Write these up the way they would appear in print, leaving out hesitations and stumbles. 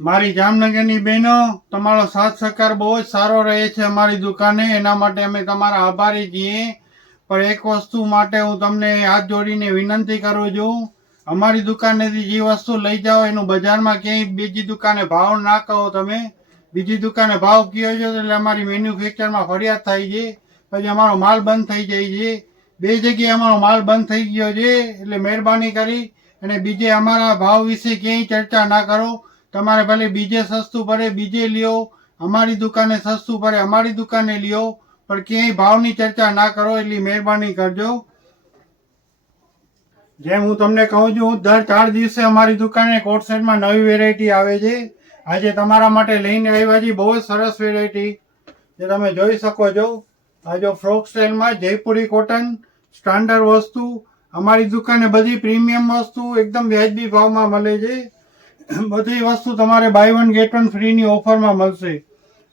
મારી જામનગરની બહેનો, તમારો સાથ સહકાર બહુ જ સારો રહે છે અમારી દુકાને, એના માટે અમે તમારા આભારી છીએ. પણ એક વસ્તુ માટે હું તમને હાથ જોડીને વિનંતી કરું છું, અમારી દુકાનેથી જે વસ્તુ લઈ જાઓ એનું બજારમાં ક્યાંય બીજી દુકાને ભાવ ના કહો. તમે બીજી દુકાને ભાવ કહો છો એટલે અમારી મેન્યુફેક્ચરમાં ફરિયાદ થાય છે, પછી અમારો માલ બંધ થઈ જાય છે. બે જગ્યાએ અમારો માલ બંધ થઈ ગયો છે, એટલે મહેરબાની કરી અને બીજે અમારા ભાવ વિશે ક્યાંય ચર્ચા ના કરો. તમારે ભલે બીજે સસ્તું પડે બીજે લ્યો, અમારી દુકાને સસ્તું પડે અમારી દુકાને લ્યો, પણ ક્યાંય ભાવની ચર્ચા ના કરો એટલી મહેરબાની કરજો. જેમ હું તમને કહું છું, દર 4 દિવસે અમારી દુકાને કોટ સેટમાં નવી વેરાયટી આવે છે. આજે તમારા માટે લઈને આવ્યા છીએ બહુ જ સરસ વેરાયટી, જે તમે જોઈ શકો છો. આ જો ફ્રોક સ્ટાઇલમાં જયપુરી કોટન સ્ટાન્ડર્ડ વસ્તુ, અમારી દુકાને બધી પ્રીમિયમ વસ્તુ એકદમ વ્યાજબી ભાવમાં મળે છે. બધી વસ્તુ તમારે બાય વન ગેટ વન ફ્રીની ઓફરમાં મળશે.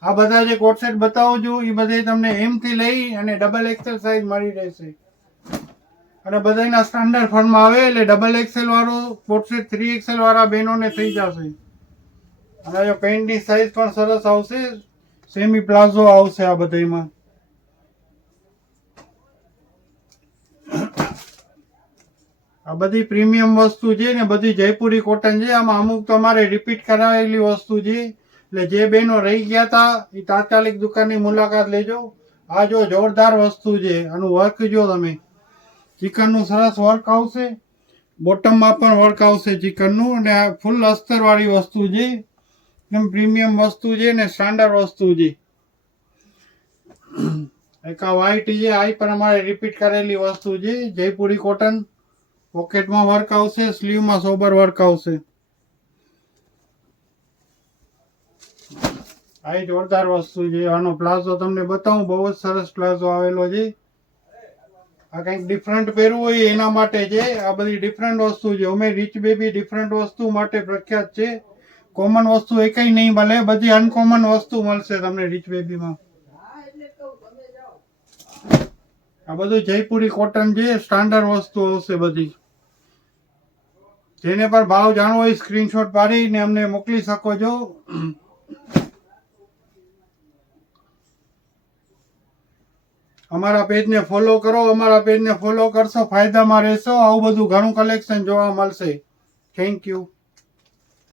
આ બધા જે કોટ સેટ બતાવું છું એ બધે તમને એમથી લઈ અને ડબલ એક્સેલ સાઇઝ મળી રહેશે, અને બધાના સ્ટાન્ડર્ડ ફોર્મમાં આવે એટલે ડબલ એક્સેલ વાળો કોટ સેટ 3XL વાળા બહેનોને થઈ જશે. અને જો પેન્ટની સાઇઝ પણ સરસ આવશે, સેમી પ્લાઝો આવશે આ બધામાં. આ બધી પ્રીમિયમ વસ્તુ છે ને બધી જયપુરી કોટન છે. આમાં અમુક તમારે રિપીટ કરાવેલી વસ્તુ છે, એટલે જે બહેનો રહી ગયા હતા એ તાત્કાલિક દુકાનની મુલાકાત લેજો. આ જો જોરદાર વસ્તુ છે, આનું વર્ક જો તમે, ચિકનનું સરસ વર્ક આવશે, બોટમમાં પણ વર્ક આવશે ચિકનનું, અને આ ફૂલ અસ્તરવાળી વસ્તુ છે, એકદમ પ્રીમિયમ વસ્તુ છે ને સ્ટાન્ડર્ડ વસ્તુ છે. એક આ વ્હાઈટ છે, આ પણ અમારે રિપીટ કરેલી વસ્તુ છે, જયપુરી કોટન. પોકેટમાં વર્ક આવશે, સ્લીવમાં સોબર વર્ક આવશે. આ જોરદાર વસ્તુ છે. આનો પ્લાઝો તમને બતાવું, બહુ જ સરસ પ્લાઝો આવેલો છે. આ કંઈક ડિફરન્ટ પહેરવું હોય એના માટે છે. આ બધી ડિફરન્ટ વસ્તુ છે. અમે રીચ બેબી ડિફરન્ટ વસ્તુ માટે પ્રખ્યાત છે. કોમન વસ્તુ એકઈ નહીં મળે, બધી અનકોમન વસ્તુ મળશે તમને રીચ બેબીમાં. આ બધું જયપુરી કોટન છે, સ્ટાન્ડર્ડ વસ્તુ આવશે બધી. જેને પર ભાવ જાણવો હોય સ્ક્રીનશોટ પાડીને અમને મોકલી શકો છો. અમારા પેજને ફોલો કરો, અમારા પેજને ફોલો કરશો ફાયદામાં રહેશો. આવું બધું ઘણું કલેક્શન જોવા મળશે. Thank you.